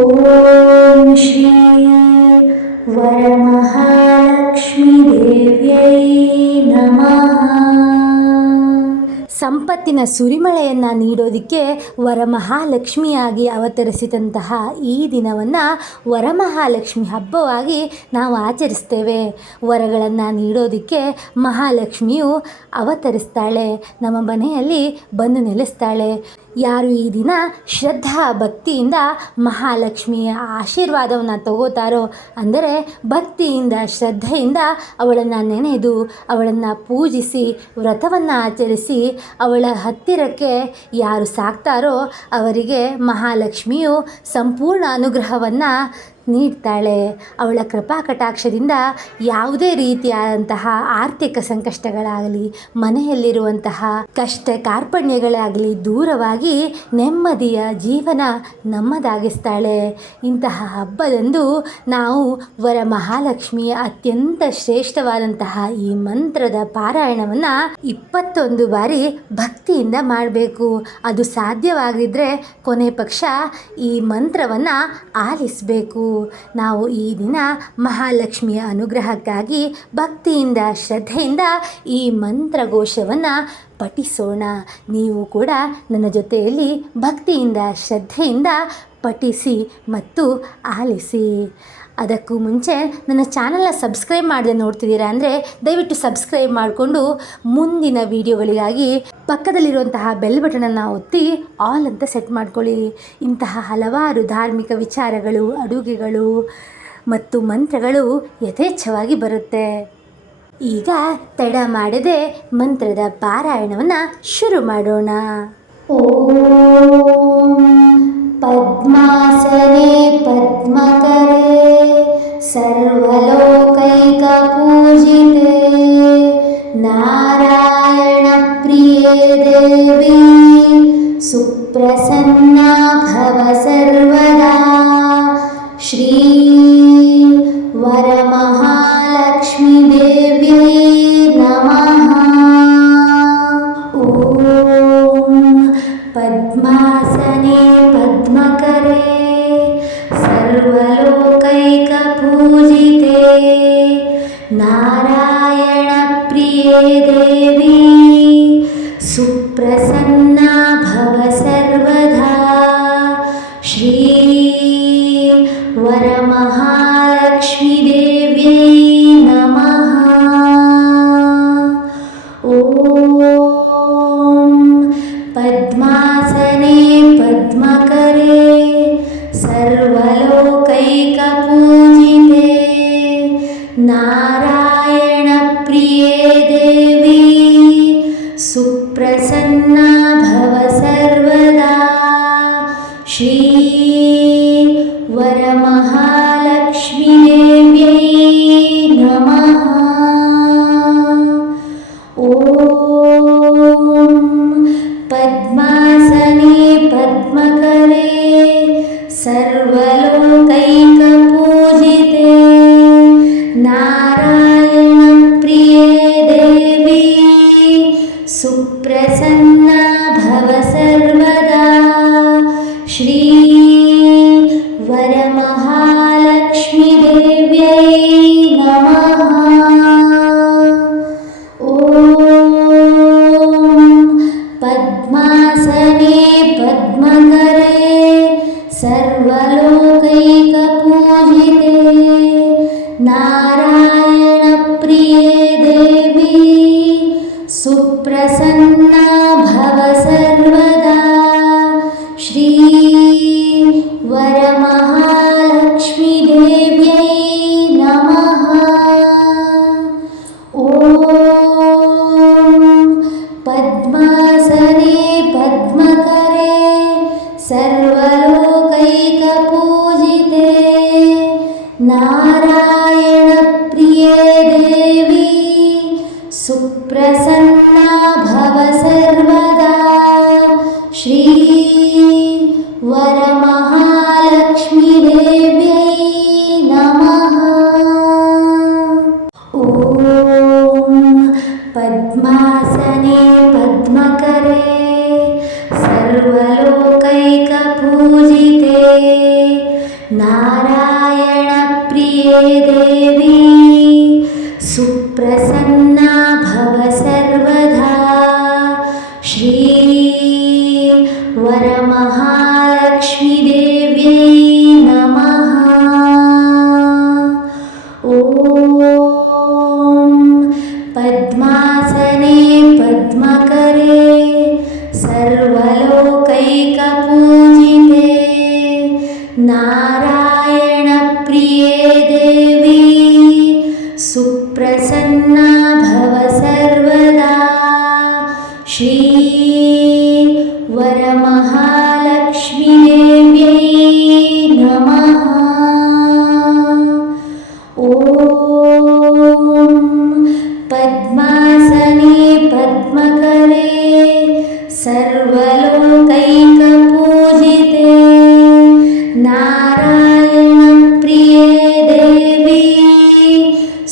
ಓಂ ಶ್ರೀ ವರಮಹಾಲಕ್ಷ್ಮೀ ದೇವ್ಯೈ ನಮಃ. ಸಂಪತ್ತಿನ ಸುರಿಮಳೆಯನ್ನು ನೀಡೋದಕ್ಕೆ ವರಮಹಾಲಕ್ಷ್ಮಿಯಾಗಿ ಅವತರಿಸಿದಂತಹ ಈ ದಿನವನ್ನು ವರಮಹಾಲಕ್ಷ್ಮಿ ಹಬ್ಬವಾಗಿ ನಾವು ಆಚರಿಸ್ತೇವೆ. ವರಗಳನ್ನು ನೀಡೋದಕ್ಕೆ ಮಹಾಲಕ್ಷ್ಮಿಯು ಅವತರಿಸ್ತಾಳೆ, ನಮ್ಮ ಮನೆಯಲ್ಲಿ ಬಂದು ನೆಲೆಸ್ತಾಳೆ. ಯಾರು ಈ ದಿನ ಶ್ರದ್ಧಾ ಭಕ್ತಿಯಿಂದ ಮಹಾಲಕ್ಷ್ಮಿಯ ಆಶೀರ್ವಾದವನ್ನು ತಗೋತಾರೋ, ಅಂದರೆ ಭಕ್ತಿಯಿಂದ ಶ್ರದ್ಧೆಯಿಂದ ಅವಳನ್ನು ನೆನೆದು ಅವಳನ್ನು ಪೂಜಿಸಿ ವ್ರತವನ್ನು ಆಚರಿಸಿ ಅವಳ ಹತ್ತಿರಕ್ಕೆ ಯಾರು ಸಾಕ್ತಾರೋ ಅವರಿಗೆ ಮಹಾಲಕ್ಷ್ಮಿಯು ಸಂಪೂರ್ಣ ಅನುಗ್ರಹವನ್ನು ನೀಡ್ತಾಳೆ. ಅವಳ ಕೃಪಾ ಕಟಾಕ್ಷದಿಂದ ಯಾವುದೇ ರೀತಿಯಾದಂತಹ ಆರ್ಥಿಕ ಸಂಕಷ್ಟಗಳಾಗಲಿ, ಮನೆಯಲ್ಲಿರುವಂತಹ ಕಷ್ಟ ಕಾರ್ಪಣ್ಯಗಳಾಗಲಿ ದೂರವಾಗಿ ನೆಮ್ಮದಿಯ ಜೀವನ ನಮ್ಮದಾಗಿಸ್ತಾಳೆ. ಇಂತಹ ಹಬ್ಬದಂದು ನಾವು ವರಮಹಾಲಕ್ಷ್ಮಿಯ ಅತ್ಯಂತ ಶ್ರೇಷ್ಠವಾದಂತಹ ಈ ಮಂತ್ರದ ಪಾರಾಯಣವನ್ನು 21 ಬಾರಿ ಭಕ್ತಿಯಿಂದ ಮಾಡಬೇಕು. ಅದು ಸಾಧ್ಯವಾಗಿದ್ದರೆ ಕೊನೆ ಪಕ್ಷ ಈ ಮಂತ್ರವನ್ನು ಆಲಿಸಬೇಕು. ನಾವು ಈ ದಿನ ಮಹಾಲಕ್ಷ್ಮಿಯ ಅನುಗ್ರಹಕ್ಕಾಗಿ ಭಕ್ತಿಯಿಂದ ಶ್ರದ್ಧೆಯಿಂದ ಈ ಮಂತ್ರಘೋಷವನ್ನು ಪಠಿಸೋಣ. ನೀವು ಕೂಡ ನನ್ನ ಜೊತೆಯಲ್ಲಿ ಭಕ್ತಿಯಿಂದ ಶ್ರದ್ಧೆಯಿಂದ ಪಠಿಸಿ ಮತ್ತು ಆಲಿಸಿ. ಅದಕ್ಕೂ ಮುಂಚೆ ನನ್ನ ಚಾನಲ್ನ ಸಬ್ಸ್ಕ್ರೈಬ್ ಮಾಡದೆ ನೋಡ್ತಿದ್ದೀರಾ ಅಂದರೆ ದಯವಿಟ್ಟು ಸಬ್ಸ್ಕ್ರೈಬ್ ಮಾಡಿಕೊಂಡು ಮುಂದಿನ ವಿಡಿಯೋಗಳಿಗಾಗಿ ಪಕ್ಕದಲ್ಲಿರುವಂತಹ ಬೆಲ್ ಬಟನನ್ನು ಒತ್ತಿ ಆಲ್ ಅಂತ ಸೆಟ್ ಮಾಡ್ಕೊಳ್ಳಿ. ಇಂತಹ ಹಲವಾರು ಧಾರ್ಮಿಕ ವಿಚಾರಗಳು, ಅಡುಗೆಗಳು ಮತ್ತು ಮಂತ್ರಗಳು ಯಥೇಚ್ಛವಾಗಿ ಬರುತ್ತೆ. ಈಗ ತಡ ಮಾಡದೆ ಮಂತ್ರದ ಪಾರಾಯಣವನ್ನು ಶುರು ಮಾಡೋಣ. ಓಂ ಪದ್ಮಾಸನೆ ಪದ್ಮಕರೆ ಸರ್ವಲೋಕೈಕ ಪೂಜಿತೆ ನಾರಾಯಣ ಪ್ರಿಯೇ ದೇವಿ ಸುಪ್ರಸನ್ನಾ ಭವ ಸರ್ವದಾ. ಶ್ರೀ ವರಮಹಾಲಕ್ಷ್ಮೀ ದೇವ್ಯೈ ನಮಃ. ಓಂ ಪದ್ಮಾಸನೆ ಪದ್ಮಕರೆ ಸರ್ವಲೋಕೈಕ ಪೂಜಿತೆ ನಾರಾಯಣ ಪ್ರಿಯೇ ದೇವಿ ಸುಪ್ರಸನ್ನಾ ಭವ ಸರ್ವದಾ. ಶ್ರೀ ವರಮಹಾಲಕ್ಷ್ಮೀ ದೇವ್ಯೈ ನಮಃ. ಓಂ ಪದ್ಮಾಸನೆ ಪದ್ಮಕರೆ ಸರ್ವಲೋಕೈಕ ಪೂಜಿತೆ ನಾರಾಯಣ ಪ್ರಿಯೇ ದೇವಿ ಸುಪ್ರಸನ್ನಾ ಭವ ಸರ್ವದಾ. ಶ್ರೀ ವರಮಹಾಲಕ್ಷ್ಮೀ ದೇವ್ಯೈ ನಮಃ. ಓಂ ಪದ್ಮಾಸನೆ ಪದ್ಮಕರೆ ಸರ್ವಲೋಕೈಕ ಪೂಜಿತೆ ನಾರಾಯಣ ಪ್ರಿಯೇ ದೇವಿ ಸುಪ್ರಸನ್ನಾ ಭವ ಸರ್ವದಾ. ಶ್ರೀ ವರಮಹಾಲಕ್ಷ್ಮೀ ದೇವ್ಯೈ ನಮಃ. ಓಂ ಪದ್ಮಾಸನೆ ಪದ್ಮಕರೆ ಸರ್ವಲೋಕೈಕ ಪೂಜಿತೆ ನಾರಾಯಣ ಪ್ರಿಯೇ ದೇವಿ ಸುಪ್ರಸನ್ನಾ ಭವ ಸರ್ವದಾ. ಶ್ರೀ ವರಮಹಾಲಕ್ಷ್ಮೀ ದೇವ್ಯೈ ನಮಃ. ಓಂ ಪದ್ಮಾಸನೆ ಪದ್ಮಕರೆ ಸರ್ವಲೋಕೈಕ ಪೂಜಿತೆ नारायणप्रिये देवी सुप्रसन्ना भव सर्वदा श्री वरमहालक्ष्मी देव्यै नमः। ॐ पद्मासने पद्मकरे सर्वलोकैकपूजिते नारायणप्रिये देवी सुप्रसन्ना भव सर्वदा श्री वरमहालक्ष्मी देव्यै नमः। ॐ पद्मासने पद्मकरे सर्वलोकैकपूजिते नारायणप्रिये देवी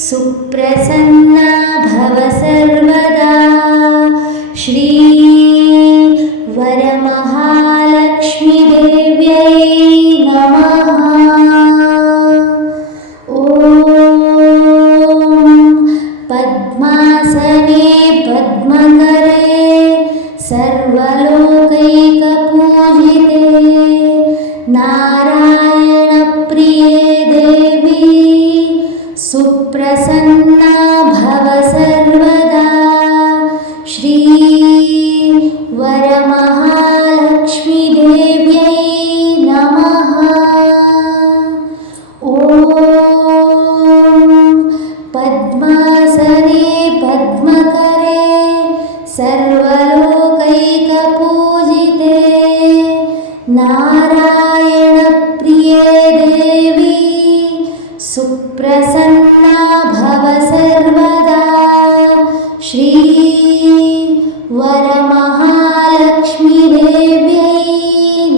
सुप्रसन्ना भव सर्वदा श्री वरमहालक्ष्मी देव्यै नमः। ॐ पद्मासने पद्मकरे सर्वलोकैकपूजिते नारायणप्रिये देवी सुप्रसन्ना भव सर्वदा श्री वरमहालक्ष्मी देव्यै नमः। ॐ पद्मासने पद्मकरे सर्वलोकैकपूजिते नारायणप्रिये देवी सुप्रसन्ना भव सर्वदा श्री वरमहालक्ष्मी देव्यै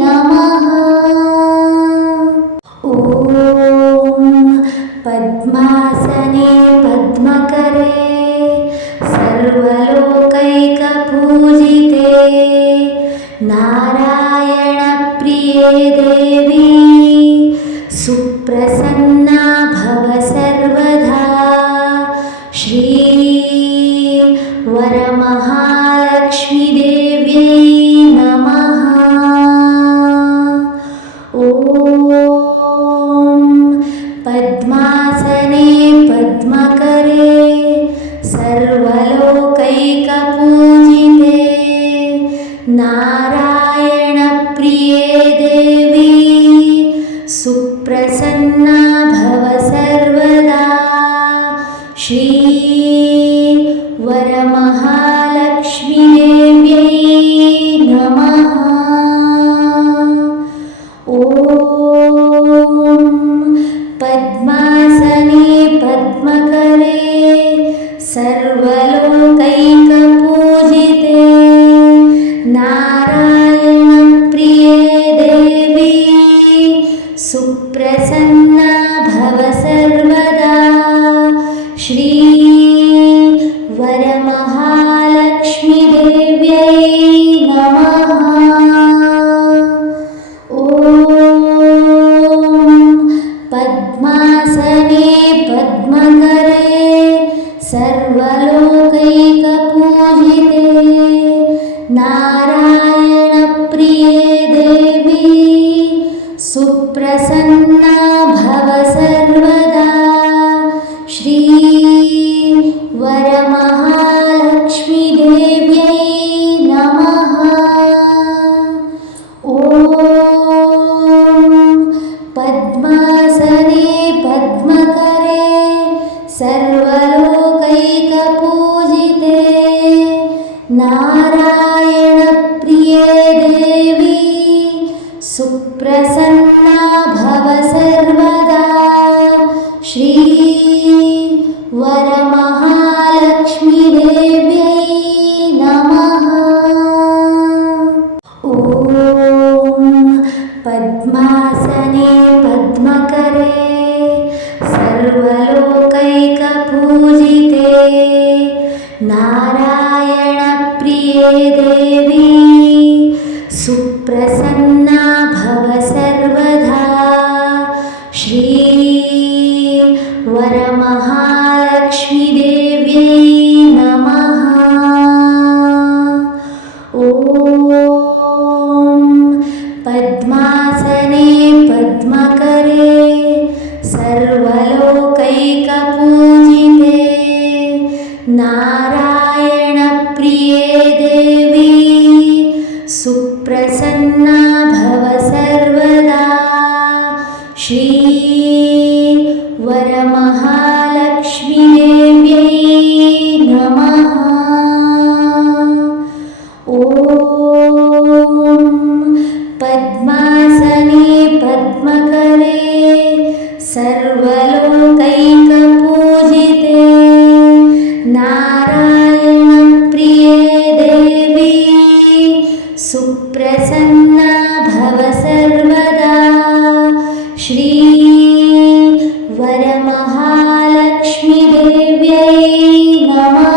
नमः। ॐ पद्मासने पद्मकरे सर्वलोकैकपूजिते नारायणप्रिये देवी सुप्रसन्ना भव सर्वदा श्री वरमहालक्ष्मी देव्यै नमः। ॐ पद्मासने पद्मकरे सर्वलोकैकपूजिते नारायणप्रिये देवी सुप्रसन्ना भव सर्वदा श्री वरमहालक्ष्मी देव्यै नमः। ॐ पद्मासने पद्मकरे सर्वलोकैकपूजिते नारायणप्रिये देवी सुप्रसन्ना भव सर्वदा श्री वरमहालक्ष्मी देव्यै नमः। ॐ पद्मासने पद्मकरे सर्वलोकैकपूजिते नारायणप्रिये देवी सुप्रसन्ना भव सर्वदा श्री वरमहालक्ष्मी देव्यै नमः। ॐ पद्मासने पद्मकरे सर्वलोकैकपूजिते नारायणप्रिये देवी सुप्रसन्ना भव सर्वदा पद्मकरे सर्वलोकैकपूजिते नारायणप्रिये देवी सुप्रसन्ना भव सर्वदा श्री वरमहालक्ष्मीदेव्यै नमः। ॐ पद्मासने पद्मकरे सर्वलोकैकपूजिते नारायणप्रिये देवी सुप्रसन्ना भव सर्वदा श्री वरमहालक्ष्मीदेव्यै नमः।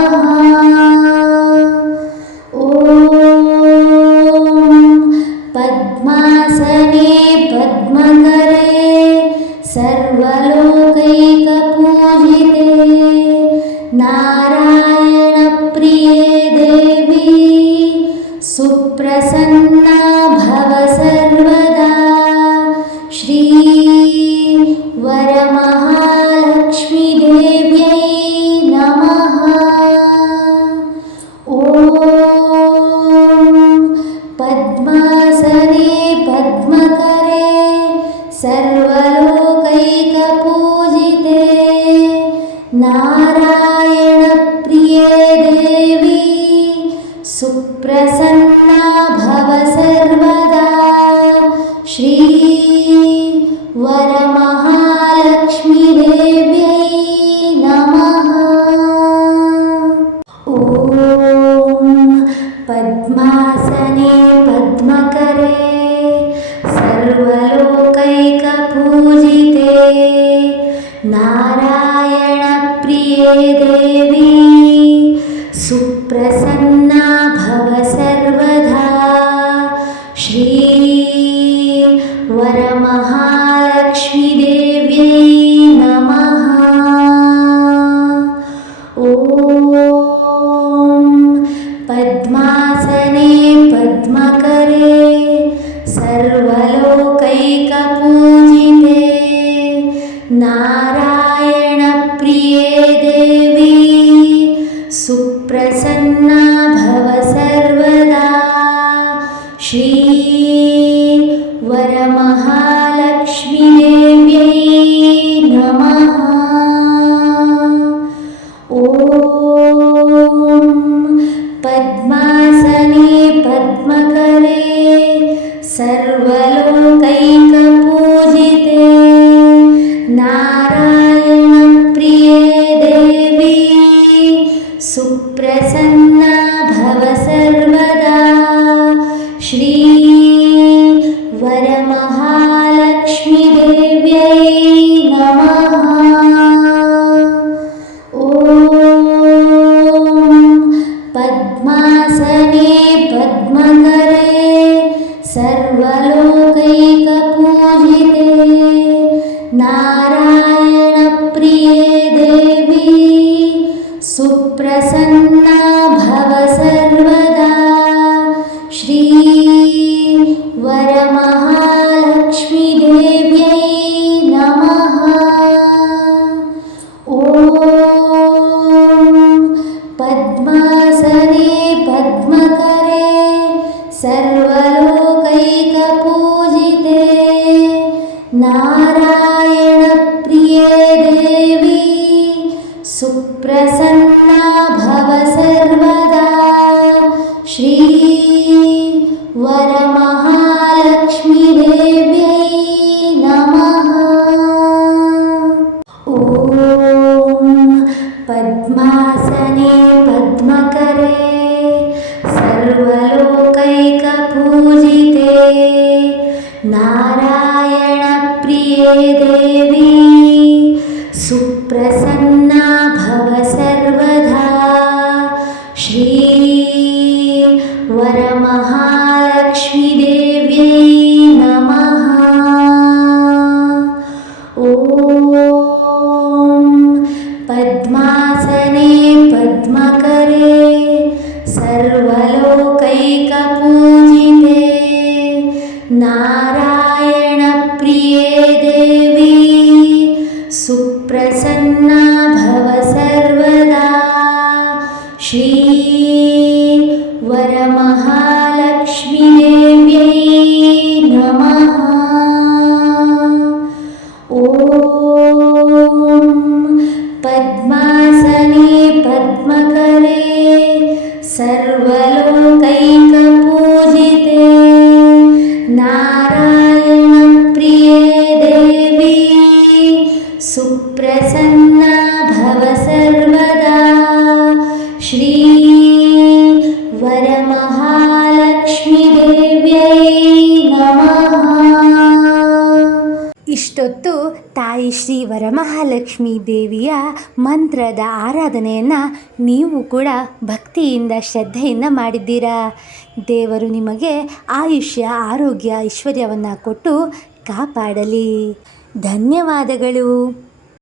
ॐ पद्मासने पद्मकरे सर्वलोकैकपूजिते नारायणप्रिये देवी सुप्रसन्ना भव सर्वदा श्री वरमहालक्ष्मीदेव्यै नमः। ॐ पद्मासने पद्मकरे सर्वलोकैकपूजिते नारायणप्रिये देवी सुप्रसन्ना भव सर्वदा श्री वरमहालक्ष्मीदेव्यै नमः। ॐ पद्मासने पद्मकरे सर्वलोकैकपूजिते नारायणप्रिये देवी सुप्रसन्ना भव सर्वदा श्री वरमहालक्ष्मीदेव्यै नमः। ॐ पद्मासने पद्मकरे सर्वलोकैकपूजिते नारायणप्रिये देवी सुप्रसन्ना भव सर्वदा श्री वरमहालक्ष्मीदेव्यै नमः। ॐ पद्मासने पद्मकरे सर्वलोकैकपूजिते नारायणप्रिये देवी सुप्रसन्ना भव सर्वदा श्री वरमहालक्ष्मीदेव्यै नमः। ॐ पद्मासने पद्मकरे सर्वलोकैकपूजिते नारायणप्रिये देवी सुप्रसन्ना भव सर्वदा श्री वरमहालक्ष्मीदेव्यै नमः। ॐ पद्मासने पद्मकरे सर्वलोकैकपूजिते नारायणप्रिये देवी सुप्रसन्ना भव सर्वदा श्री वरमहालक्ष्मीदेव्यै नमः। ॐ पद्मासने पद्मकरे सर्वलोकैकपूजिते नारायणप्रिये देवी सुप्रसन्ना भव सर्वदा श्री वरमहालक्ष्मीदेव्यै नमः। ॐ पद्मासने पद्मकरे सर्वलोकैकपूजिते नारायणप्रिये ಇಷ್ಟೊತ್ತು ತಾಯಿ ಶ್ರೀ ವರಮಹಾಲಕ್ಷ್ಮೀ ದೇವಿಯ ಮಂತ್ರದ ಆರಾಧನೆಯನ್ನು ನೀವು ಕೂಡ ಭಕ್ತಿಯಿಂದ ಶ್ರದ್ಧೆಯಿಂದ ಮಾಡಿದ್ದೀರಾ. ದೇವರು ನಿಮಗೆ ಆಯುಷ್ಯ ಆರೋಗ್ಯ ಐಶ್ವರ್ಯವನ್ನು ಕೊಟ್ಟು ಕಾಪಾಡಲಿ. ಧನ್ಯವಾದಗಳು.